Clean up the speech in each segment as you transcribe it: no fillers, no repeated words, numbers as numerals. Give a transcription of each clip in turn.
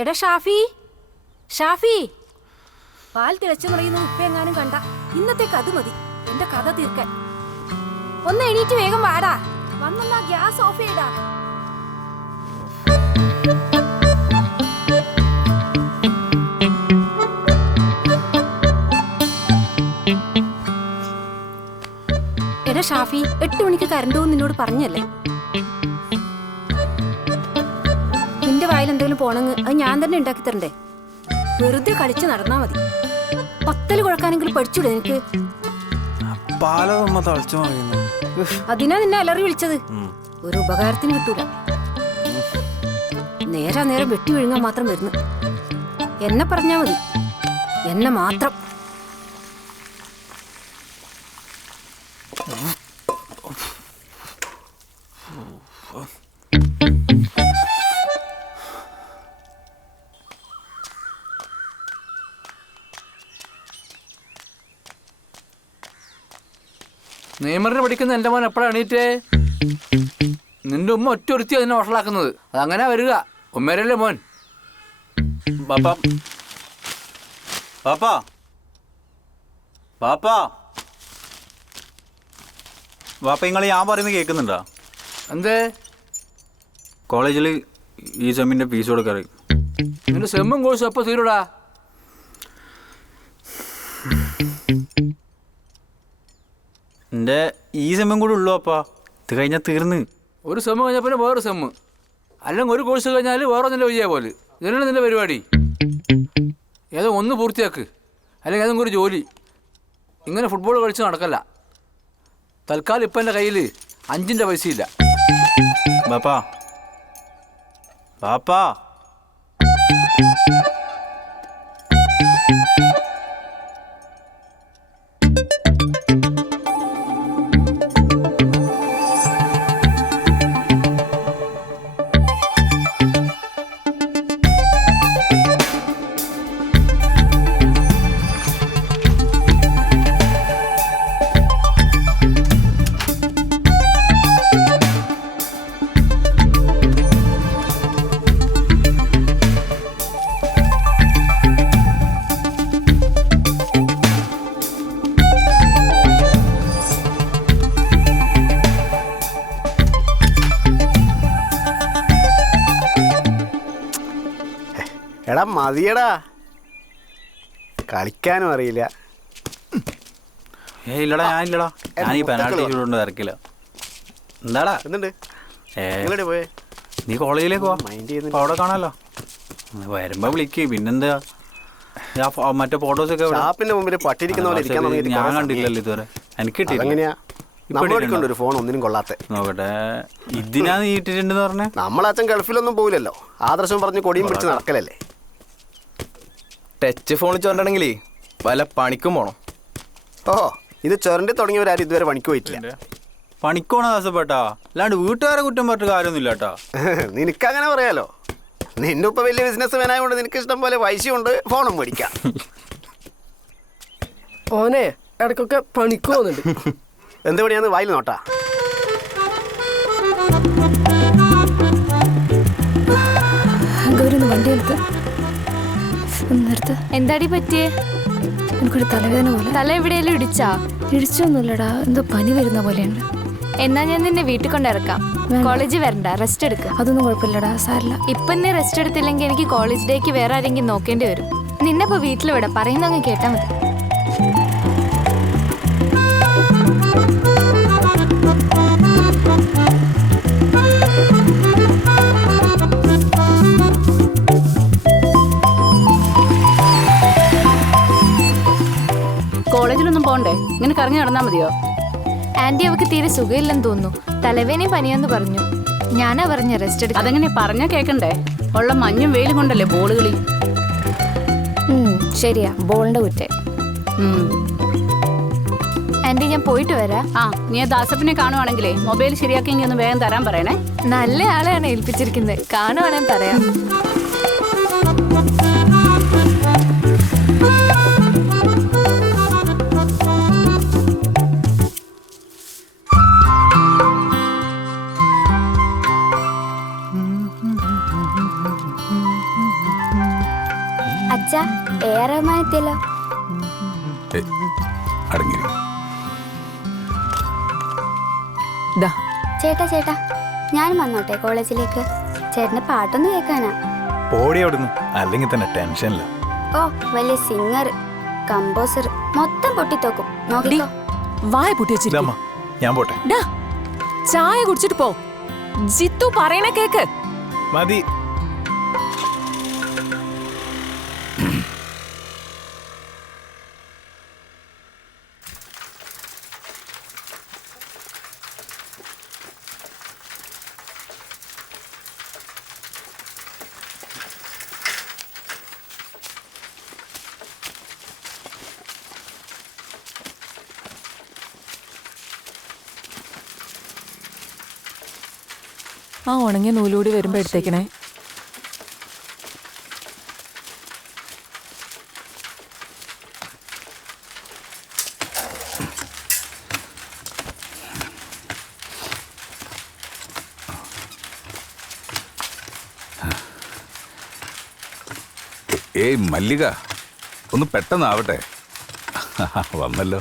എടാ ഷാഫി, ഷാഫി, പാൽ തിളച്ചു മറിയുന്ന ഉപ്പ എങ്ങാനും കണ്ട ഇന്നത്തേക്ക് അത് മതി എന്റെ കഥ തീർക്കാൻ. ഒന്ന് എണീറ്റ് വേഗം വാടാ, വന്നൊന്നാ ഗ്യാസ് ഓഫ് ചെയ്യടാ. എടാ ഷാഫി, 8 മണിക്ക് കറണ്ട് പോകും നിന്നോട് പറഞ്ഞല്ലേ? നിന്റെ വായിൽ എന്തെങ്കിലും പോണെങ്കിൽ അത് ഞാൻ തന്നെ ഉണ്ടാക്കി തരണ്ടേ? വെറുതെ കളിച്ച് നടന്നാ മതി. പത്തല് കുഴക്കാനെങ്കിലും പഠിച്ചൂടെ നിനക്ക്? അതിനാ നിന്നെ അലറി വിളിച്ചത്. ഒരു ഉപകാരത്തിന് കിട്ടൂല. നേരെ വെട്ടി വിഴുങ്ങാൻ മാത്രം വരുന്നു. എന്നെ പറഞ്ഞാ മതി, എന്നെ മാത്രം. നെയ്മറിന് പഠിക്കുന്ന എൻ്റെ മോൻ എപ്പോഴാണ് എണീറ്റേ? നിന്റെ ഉമ്മ ഒറ്റ ഒരുത്തി അതിനെ വഷളാക്കുന്നത്. അതങ്ങനെ വരിക. ഉമ്മേരല്ലേ മോൻ. പാപ്പാ പാപ്പാ പാപ്പാ പാപ്പ നിങ്ങൾ ഞാൻ പറയുന്നത് കേൾക്കുന്നുണ്ടോ? എന്തേ? കോളേജിൽ ഈ സെമ്മിൻ്റെ ഫീസ് കൊടുക്കാറ്. നിന്റെ സെമ്മും കോഴ്സും എപ്പോൾ തീരൂടാ? എൻ്റെ ഈ സെമ്മും കൂടെ ഉള്ളൂ അപ്പാ. ഇത് കഴിഞ്ഞാൽ തീർന്ന്. ഒരു സെമ്മ് കഴിഞ്ഞാൽ പിന്നെ വേറൊരു സെമ്മ്, അല്ലെങ്കിൽ ഒരു കോഴ്സ് കഴിഞ്ഞാൽ വേറെ നിന്റെ വിജയ പോലെ. ഇതിനാണ് നിന്റെ പരിപാടി. ഏതോ ഒന്ന് പൂർത്തിയാക്ക്, അല്ലെങ്കിൽ ഏതെങ്കിലും ഒരു ജോലി. ഇങ്ങനെ ഫുട്ബോൾ കളിച്ച് നടക്കല്ല. തൽക്കാലം ഇപ്പം എൻ്റെ കയ്യിൽ 5 പൈസയില്ല. പാപ്പാ പാപ്പാ എടാ മതിയടാ, കളിക്കാനും അറിയില്ല. ഇല്ലടാ, ഞാനില്ലടാ. ഞാൻ ഈ പെനാൾട്ടി ഷൂട്ടുണ്ട് തിരക്കില്ല. എന്താടാ എന്തുണ്ട്? പോയേ നീ കോളേജിലേക്ക് പോവാ, മൈൻഡ് ചെയ്യുന്നു. അവിടെ കാണാമല്ലോ. വരുമ്പോ വിളിക്ക്. പിന്നെന്താ മറ്റേ ഫോട്ടോസൊക്കെ ഷാപ്പിന്റെ മുമ്പിൽ പട്ടിരിക്കുന്ന പോലെ ഇരിക്കാൻ തുടങ്ങിയിട്ട് ഞാൻ കണ്ടില്ലല്ലോ ഇതുവരെ. എനിക്ക് കിട്ടിയില്ല. എങ്ങനെയാ നമ്മളെടുക്കൊണ്ട് ഒരു ഫോൺ ഒന്നിനും കൊള്ളാത്ത? നോക്കട്ടെ, ഇതിനാ നീ ഇട്ടിട്ടുണ്ടെന്ന് പറഞ്ഞേ. നമ്മളച്ഛൻ ഗൾഫിലൊന്നും പോയില്ലല്ലോ. ആദർശം പറഞ്ഞ് കൊടിയും പിടിച്ച് നടക്കലല്ലേ. ടച്ച് ഫോൺ ചോരണ്ടെങ്കിലേ വല്ല പണിക്കും പോണം. ഓ, ഇത് ചൊരണ്ടി തുടങ്ങിയവരാരും ഇതുവരെ പണിക്ക് പോയിട്ടില്ല. പണിക്കോണ ദാസപ്പെട്ടാ, അല്ലാണ്ട് വീട്ടുകാരെ കുറ്റം പറഞ്ഞിട്ട് കാര്യമൊന്നുമില്ല കേട്ടാ. നിനക്കങ്ങനെ പറയാലോ. നിന്റെ ഇപ്പൊ വലിയ ബിസിനസ് മാനായതുകൊണ്ട് നിനക്ക് ഇഷ്ടം പോലെ പൈസയുണ്ട്, ഫോണും മേടിക്കാം. ഓനെ ഇടയ്ക്കൊക്കെ പണിക്ക് പോകുന്നുണ്ട്. എന്ത് പണിയാന്ന് വായിൽ നോട്ടാ. എന്താടി പറ്റിയേ? എനിക്കൊരു തലവേദന പോലെ. തല എവിടെയെങ്കിലും ഇടിച്ചാ? ഇടിച്ചൊന്നുമില്ലടാ, എന്തോ പനി വരുന്ന പോലെയുണ്ട്. എന്നാ ഞാൻ നിന്നെ വീട്ടിൽ കൊണ്ടിറക്കാം. കോളേജിൽ വരണ്ട, റെസ്റ്റ് എടുക്കുക. അതൊന്നും കുഴപ്പമില്ലടാ, സാരില്ല. ഇപ്പൊ നീ റെസ്റ്റ് എടുത്തില്ലെങ്കിൽ എനിക്ക് കോളേജ് ഡേക്ക് വേറെ ആരെങ്കിലും നോക്കേണ്ടി വരും. നിന്നെ ഇപ്പൊ വീട്ടിൽ വിടാം, പറയുന്നങ്ങ് കേട്ടാ മതി. കോളേജിലൊന്നും പോണ്ടേ? ഇങ്ങനെ കറങ്ങി നടന്നാ മതിയോ? ആന്റി അവക്ക് തീരെ സുഖമില്ലെന്ന് തോന്നുന്നു. തലവേനയും പനിയെന്ന് പറഞ്ഞു. ഞാനാ പറഞ്ഞ റെസ്റ്റ് എടുക്കാം. അതെങ്ങനെ പറഞ്ഞാ കേക്കണ്ടേ? ഉള്ള മഞ്ഞും വെയിലും കൊണ്ടല്ലേ ബോൾ കളി. ശരിയാ, ബോളിന്റെ കുറ്റേ. ആന്റി ഞാൻ പോയിട്ട് വരാം. ആ, നീ ദാസപ്പിനെ കാണുവാണെങ്കിലേ മൊബൈൽ ശരിയാക്കി ഒന്ന് വേഗം തരാൻ പറയണേ. നല്ല ആളെയാണ് ഏൽപ്പിച്ചിരിക്കുന്നത്, കാണുവാണെങ്കിൽ പറയാം. അച്ഛാ AR റഹ്മാൻ എത്തിയല്ലോ. അടങ്ങിയിരിക്കും. ചേട്ടാ ചേട്ടാ ഞാനും വന്നോട്ടെ കോളേജിലേക്ക്. ചേട്ടന്റെ പാട്ടൊന്ന് കേൾക്കാനാ. ഓടി അവിടുന്ന്, അല്ലെങ്കിൽ തന്നെ ടെൻഷനില്ല. ഓ വലിയ സിംഗർ, കമ്പോസർ, മൊത്തം പൊട്ടിത്തോക്കും. നോക്കിക്കോ. വായ പൊട്ടി വെച്ചിട്ട് ഇതമ്മ ഞാൻ പോട്ടെ. ചായ കുടിച്ചിട്ട് പോ. ജിത്തു പറയണ കേക്ക്. മതി. ആ ഉണങ്ങിയ നൂലൂടി വരുമ്പോ എടുത്തേക്കണേ. ഏയ് മല്ലിക, ഒന്ന് പെട്ടെന്നാവട്ടെ. വന്നല്ലോ.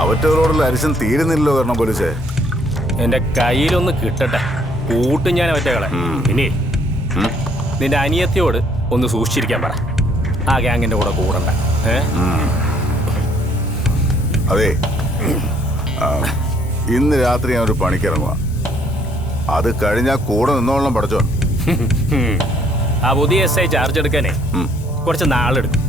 അവറ്റവരോടുള്ള അരിശം തീരുന്നില്ലല്ലോ കാരണം പോലീസേ. എന്റെ കയ്യിലൊന്ന് കിട്ടട്ടെ, കൂട്ടും ഞാൻ ഒറ്റകളെ. ഇനി നിന്റെ അനിയത്തിയോട് ഒന്ന് സൂക്ഷിച്ചിരിക്കാൻ പറ. ആ ഗ്യാങ്ങിന്റെ കൂടെ കൂടണ്ട. അതെ, ഇന്ന് രാത്രി ഞാൻ ഒരു പണിക്കിറങ്ങുക. അത് കഴിഞ്ഞാൽ കൂടെ നിന്നോളം പഠിച്ചോ. ആ പുതിയ SI ചാർജ് എടുക്കാനേ കുറച്ച് നാളെടുക്കും.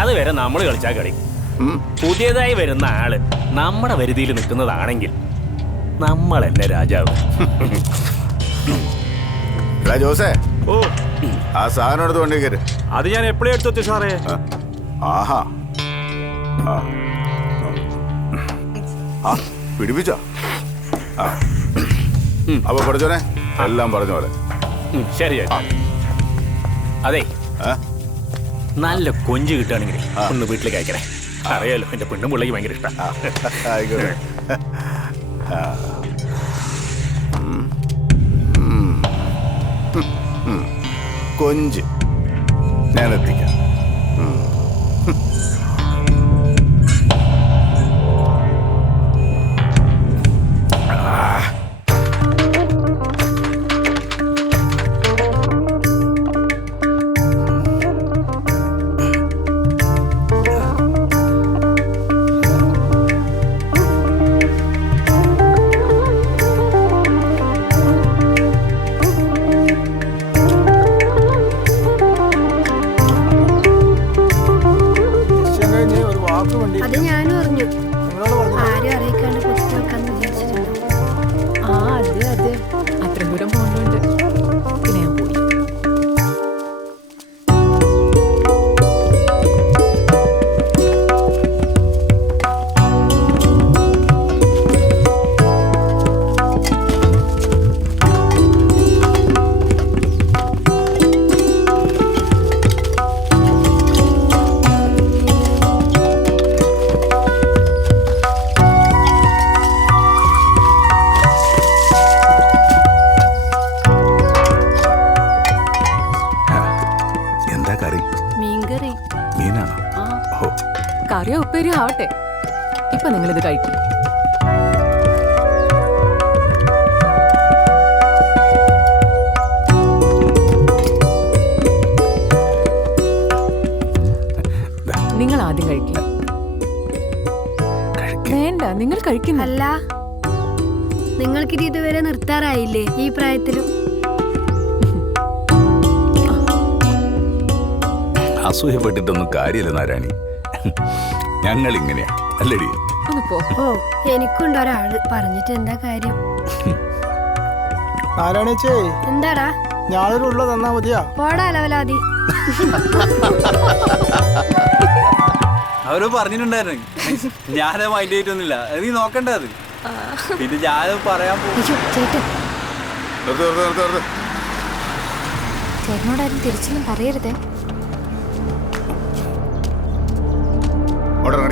അതുവരെ നമ്മൾ കളിച്ചാൽ കളി. പുതിയതായി വരുന്ന ആള് നമ്മുടെ വരുതിയിൽ നിൽക്കുന്നതാണെങ്കിൽ നമ്മൾ എന്നെ രാജാവ്. ജോസേ, ഓ ആ സാധനം എടുത്ത് വണ്ടി കയറി. അത് ഞാൻ എപ്പോഴും എടുത്തു സാറേ. ആഹാ, പിടിപ്പിച്ചോ? അപ്പൊ പഠിച്ചോനെ എല്ലാം പറഞ്ഞ പോലെ. ശരി. അതെ, നല്ല കൊഞ്ച് കിട്ടുകയാണെങ്കിൽ ഒന്ന് വീട്ടിലേക്ക് അയക്കണേ. അറിയാലോ എന്റെ പെണ്ണും പിള്ളേക്ക് ഭയങ്കര ഇഷ്ടം. ആയിക്കോട്ടെ. കൊഞ്ച് ഞാൻ എത്തിക്കാം. അത് ഞാനും അറിഞ്ഞു. ആരും അറിയിക്കാണ്ട് പുസ്തകം വെക്കാന്ന് വിചാരിച്ചിട്ടുണ്ടോ? അതെ അത്രയും ദൂരം പോകണ്ടുണ്ട്. പിന്നെ ഞാൻ പോയി. കറിയോ ഉപ്പേരിയോ ആവട്ടെ. ഇപ്പൊ നിങ്ങളിത് കഴിക്കും. നിങ്ങൾ കഴിക്കുന്നു. അല്ല, നിങ്ങൾക്കിത് ഇതുവരെ നിർത്താറായില്ലേ ഈ പ്രായത്തിലും? അസൂയപ്പെട്ടിട്ടൊന്നും കാര്യമില്ല നാരായണി. ഞങ്ങൾ ഇങ്ങനെയാ അല്ലടി? ഒന്ന് പോ. ഓ, എനിക്കുണ്ട് ഒരാള്. പറഞ്ഞിട്ട് എന്താ കാര്യം? നാരായണേച്ചേ, എന്താടാ? ഞാനൊരു ഉള്ള തന്നാ മതിയാ? പോടാ അലവലാതി. അവര് പറഞ്ഞിട്ടുണ്ടായിരുന്നു, ഞാനത് മൈൻഡ് ചെയ്തിട്ടൊന്നുമില്ല. നീ നോക്കണ്ട അത്. പിന്നെ ഞാനത് പറയാൻ പോകും. ചേട്ടനോടാരും തിരിച്ചൊന്നും പറയരുതേ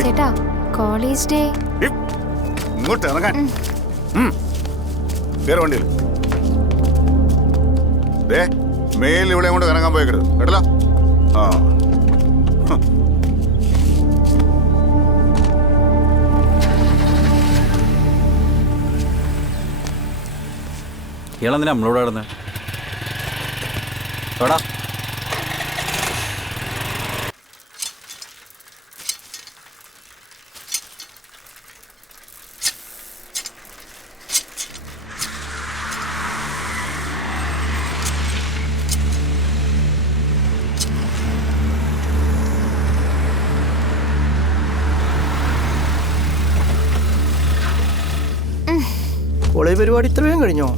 ചേട്ടാ. കോളേജ് ഡേ ഇങ്ങോട്ട് ഇറങ്ങാൻ. വേറെ വണ്ടിയിൽ മേലിൽ ഇവിടെ കൊണ്ട് കറങ്ങാൻ പോയേക്കരുത് കേട്ടല്ലോ. ആ ഇയാളെന്തിനാ നമ്മളോട് കിടന്ന് എടാ? കോളേജ് പരിപാടി ഇത്രയും കഴിഞ്ഞോ?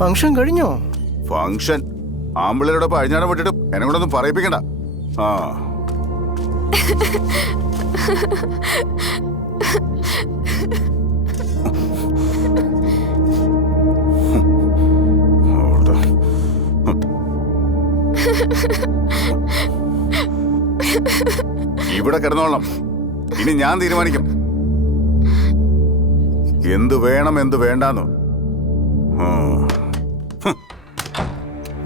ഫംഗ്ഷൻ കഴിഞ്ഞോ? ഫംഗ്ഷൻ ആമ്പിളരോടൊപ്പം അഴിഞ്ഞാടം വിട്ടിട്ട് എന്നെ കൊണ്ടൊന്നും പറയിപ്പിക്കണ്ട. ആ ഇവിടെ കിടന്നോളണം. ഇനി ഞാൻ തീരുമാനിക്കും എന്ത് വേണം എന്ത് വേണ്ടാന്ന്.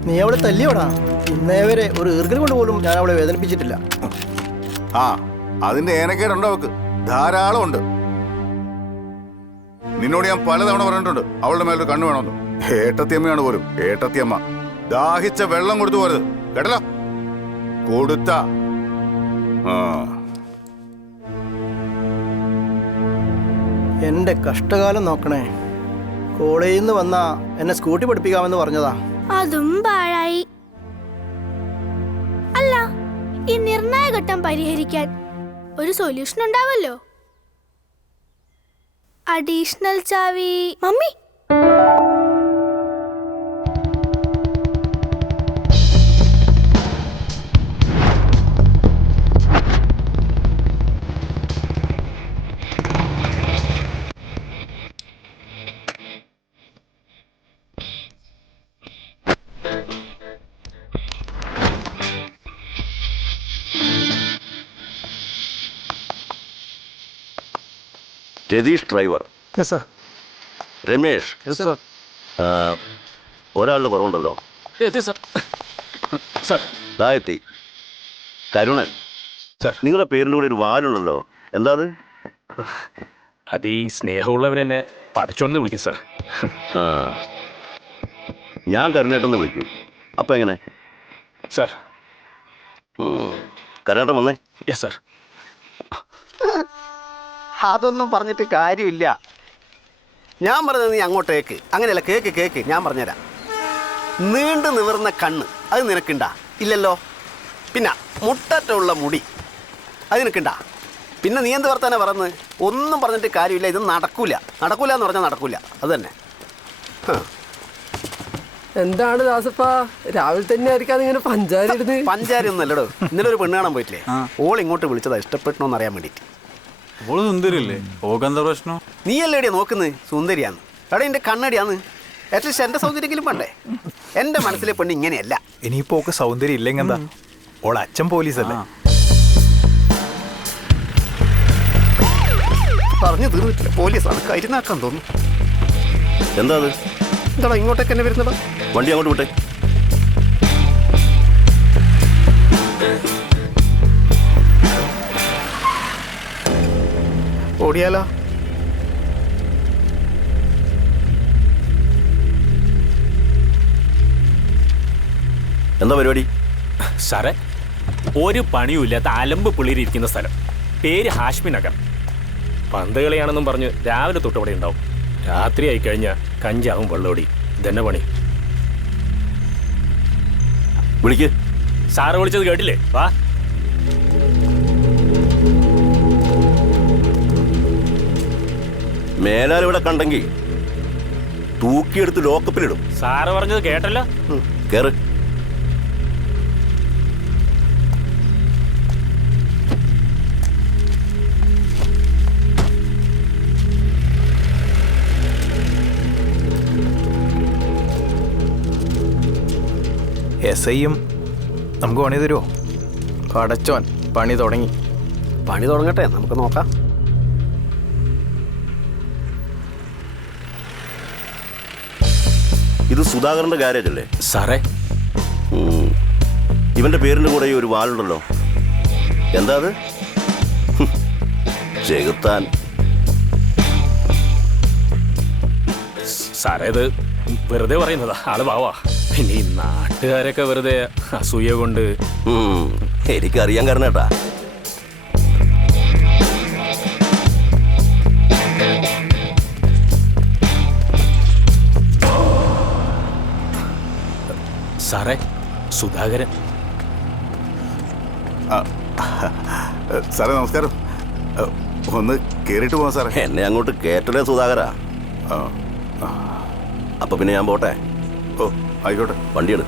നീ അവളെ തല്ലിയോടാ? ഇന്നേ വരെ ഒരു ഈർക്കൽ കൊണ്ട് പോലും ഞാൻ അവളെ വേദനിപ്പിച്ചിട്ടില്ല. ആ അതിന്റെ ഏനക്കേടുണ്ടോ അവക്ക്? ധാരാളം ഉണ്ട്. നിന്നോട് ഞാൻ പലതവണ പറഞ്ഞിട്ടുണ്ട് അവളുടെ മേലൊരു കണ്ണു വേണമെന്ന്. ഏട്ടത്തിയമ്മയാണ് പോലും. ഏട്ടത്തിയമ്മ ദാഹിച്ച വെള്ളം കൊടുത്തു പോരുത് കേട്ടല്ലോ. കൊടുത്ത എന്റെ കഷ്ടകാലം നോക്കണേ. കോളേജിൽ നിന്ന് വന്നാ എന്നെ സ്കൂട്ടി പഠിപ്പിക്കാമെന്ന് പറഞ്ഞതാ. അതും പാഴായി. അല്ല, ഈ നിർണായക ഘട്ടം പരിഹരിക്കാൻ ഒരു സൊല്യൂഷൻ ഉണ്ടാവല്ലോ. അഡീഷണൽ ചാവി മമ്മി. രതീഷ് ഡ്രൈവർ, രമേഷ്, ഒരാളുടെ കുറവുണ്ടല്ലോ. ദായത്തി, കരുണൻ, നിങ്ങളുടെ പേരിൻ്റെ കൂടെ ഒരു വാലുണ്ടല്ലോ, എന്താ അത്? അത് ഈ സ്നേഹമുള്ളവരെന്നെ പഠിച്ചോന്ന് വിളിക്കും സാർ. ആ, ഞാൻ കരുണേട്ടെന്ന് വിളിക്കും. അപ്പം എങ്ങനെ സാർ? കരുണേട്ടൻ വന്നേ. Yes sir. അതൊന്നും പറഞ്ഞിട്ട് കാര്യമില്ല. ഞാൻ പറഞ്ഞത് നീ അങ്ങോട്ടേക്ക്. അങ്ങനെയല്ല, കേക്ക് കേക്ക്, ഞാൻ പറഞ്ഞുതരാം. നീണ്ടു നിവർന്ന കണ്ണ് അത് നിനക്കുണ്ടാ? ഇല്ലല്ലോ. പിന്നെ മുട്ടറ്റുള്ള മുടി അത് നിനക്കുണ്ടാ? പിന്നെ നീ എന്ത് വർത്താനാ പറഞ്ഞത്? ഒന്നും പറഞ്ഞിട്ട് കാര്യമില്ല. ഇത് നടക്കൂല. നടക്കൂല എന്ന് പറഞ്ഞാൽ നടക്കൂല. അത് തന്നെ. എന്താണ് ദാസപ്പ രാവിലെ തന്നെ ആയിരിക്കും ഇങ്ങനെ പഞ്ചാര ഇടുന്നത്? പഞ്ചാര ഒന്നും അല്ലടോ. ഇന്നലെ ഒരു പെണ്ണ് കാണാൻ പോയിട്ടില്ലേ? ഓൾ ഇങ്ങോട്ട് വിളിച്ചതാ ഇഷ്ടപ്പെട്ടണോന്ന് അറിയാൻ വേണ്ടിയിട്ട്. ഓള് സുന്ദരിയല്ലേ? ഓക്കെന്താ പ്രശ്നം? നീയല്ലേ എവിടെയാ നോക്കുന്നത്? സുന്ദരിയാന്ന്. എടാ എൻ്റെ കണ്ണടിയാന്ന്. അറ്റ്ലീസ്റ്റ് എൻ്റെ സൗന്ദര്യമെങ്കിലും പണ്ടേ. എൻ്റെ മനസ്സിലെ പെണ്ണ് ഇങ്ങനെയല്ല. ഇനിയിപ്പോ ഒക്കെ സൗന്ദര്യം ഇല്ലെങ്കിൽ എന്താ? ഓൾ അച്ഛൻ പോലീസല്ലേ? പറഞ്ഞു തീർന്നിട്ടില്ല. പോലീസാണ്. കരിനാക്കാൻ തോന്നുന്നു. എന്താ അത്? എന്താടാ ഇങ്ങോട്ടേക്ക് തന്നെ വരുന്നതാ? വണ്ടി അങ്ങോട്ട് വിട്ടേ. ഓടിയാലോ? എന്താ പരിപാടി? സാറേ, ഒരു പണിയുമില്ലാത്ത അലമ്പ് പിള്ളിരിക്കുന്ന സ്ഥലം. പേര് ഹാഷ്മി നഗർ. പന്ത് കളിയാണെന്നും പറഞ്ഞ് രാവിലെ തൊട്ട് അവിടെ ഉണ്ടാവും. രാത്രി ആയി കഴിഞ്ഞാൽ കഞ്ചാവും വെള്ളോടി ഇതന്നെ പണി. വിളിക്ക്. സാറ് വിളിച്ചത് കേട്ടില്ലേ? വാ. മേലാൽ ഇവിടെ കണ്ടെങ്കിൽ തൂക്കിയെടുത്ത് ലോക്കപ്പിലിടും. സാറ് പറഞ്ഞത് കേട്ടല്ലോ. കേറ്. SIയും നമുക്ക് പണി തരുമോ? പടച്ചോൻ പണി തുടങ്ങി. പണി തുടങ്ങട്ടെ, നമുക്ക് നോക്കാം. ഇത് സുധാകരന്റെ ഗാരേജ് അല്ലേ? സാറേ, ഇവന്റെ പേരിന്റെ കൂടെ ഒരു വാലുണ്ടല്ലോ, എന്താ അത്? ചെകുത്താൻ. സാറേ, ഇത് വെറുതെ പറയുന്നതാ. ആള് പാവാ. പിന്നെ ഈ നാട്ടുകാരൊക്കെ വെറുതെ അസൂയ കൊണ്ട്. എനിക്കറിയാൻ കാരണേട്ടാ. സാറേ, സുധാകരൻ. സാറേ നമസ്കാരം. ഒന്ന് കേറിട്ട് പോവാം സാറേ. എന്നെ അങ്ങോട്ട് കേറ്റലേ സുധാകരാ. അപ്പൊ പിന്നെ ഞാൻ പോട്ടെ. ഓ ആയിക്കോട്ടെ. വണ്ടിയെടു.